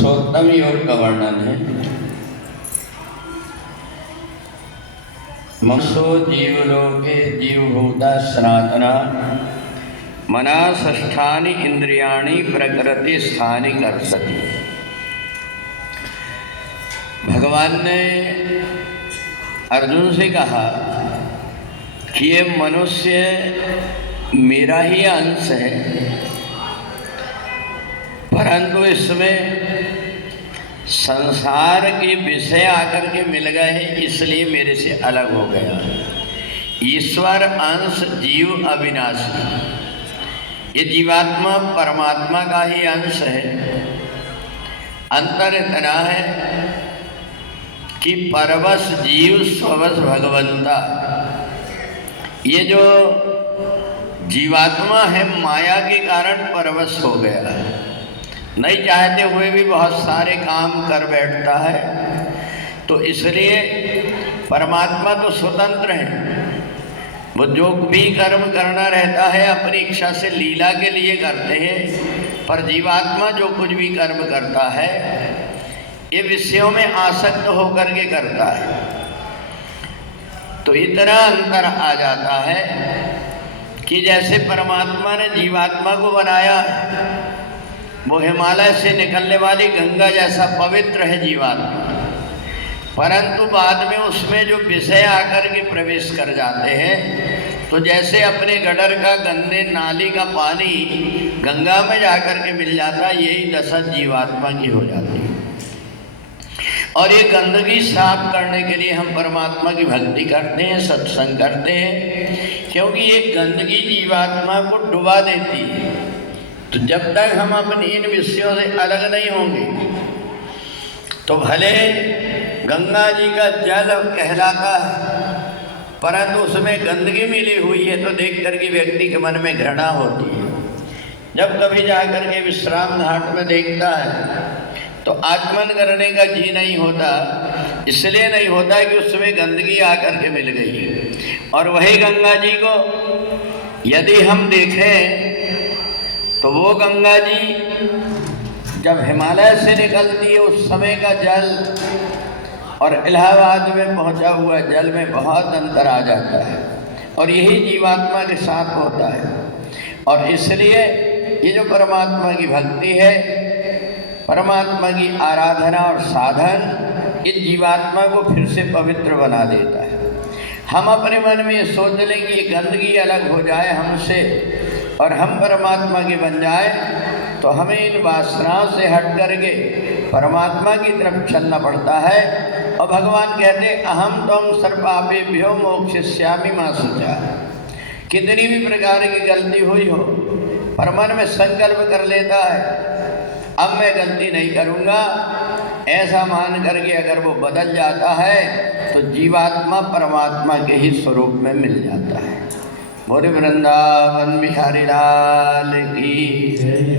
पुरुषोत्तम योग का वर्णन है। मनसो जीवलोके जीवभूता सनातना मना षष्ठानि इंद्रियाणि प्रकृति स्थानि कर्षति। भगवान ने अर्जुन से कहा कि ये मनुष्य मेरा ही अंश है, परंतु इसमें संसार के विषय आकर के मिल गए हैं, इसलिए मेरे से अलग हो गया। ईश्वर अंश जीव अविनाशी, ये जीवात्मा परमात्मा का ही अंश है। अंतर इतना है कि परवश जीव स्ववश भगवंता। ये जो जीवात्मा है माया के कारण परवश हो गया है, नहीं चाहते हुए भी बहुत सारे काम कर बैठता है। तो इसलिए परमात्मा तो स्वतंत्र है, वो जो भी कर्म करना रहता है अपनी इच्छा से लीला के लिए करते हैं, पर जीवात्मा जो कुछ भी कर्म करता है ये विषयों में आसक्त होकर के करता है। तो इतना अंतर आ जाता है कि जैसे परमात्मा ने जीवात्मा को बनाया, वो हिमालय से निकलने वाली गंगा जैसा पवित्र है जीवात्मा, परंतु बाद में उसमें जो विषय आकर के प्रवेश कर जाते हैं, तो जैसे अपने गडर का गंदे नाली का पानी गंगा में जाकर के मिल जाता है, यही दशा जीवात्मा की हो जाती है। और ये गंदगी साफ करने के लिए हम परमात्मा की भक्ति करते हैं, सत्संग करते हैं, क्योंकि ये गंदगी जीवात्मा को डुबा देती है। तो जब तक हम अपने इन विषयों से अलग नहीं होंगे, तो भले गंगा जी का जल कहलाता है, परंतु उसमें गंदगी मिली हुई है तो देख करके व्यक्ति के मन में घृणा होती है। जब कभी जाकर के विश्राम घाट में देखता है तो आचमन करने का जी नहीं होता, इसलिए नहीं होता कि उसमें गंदगी आकर के मिल गई है। और वही गंगा जी को यदि हम देखें तो वो गंगा जी जब हिमालय से निकलती है उस समय का जल और इलाहाबाद में पहुंचा हुआ जल में बहुत अंतर आ जाता है, और यही जीवात्मा के साथ होता है। और इसलिए ये जो परमात्मा की भक्ति है, परमात्मा की आराधना और साधन, इस जीवात्मा को फिर से पवित्र बना देता है। हम अपने मन में ये सोच लें कि ये गंदगी अलग हो जाए हमसे और हम परमात्मा के बन जाए, तो हमें इन वासनाओं से हट करके परमात्मा की तरफ चलना पड़ता है। और भगवान कहते अहम त्वं सर्वपापेभ्यो मोक्षयिष्यामि मा शुचा। कितनी भी प्रकार की गलती हुई हो, पर मन में संकल्प कर लेता है अब मैं गलती नहीं करूँगा, ऐसा मान करके अगर वो बदल जाता है तो जीवात्मा परमात्मा के ही स्वरूप में मिल जाता है। बोले वृंदावन बिहारी लाल की।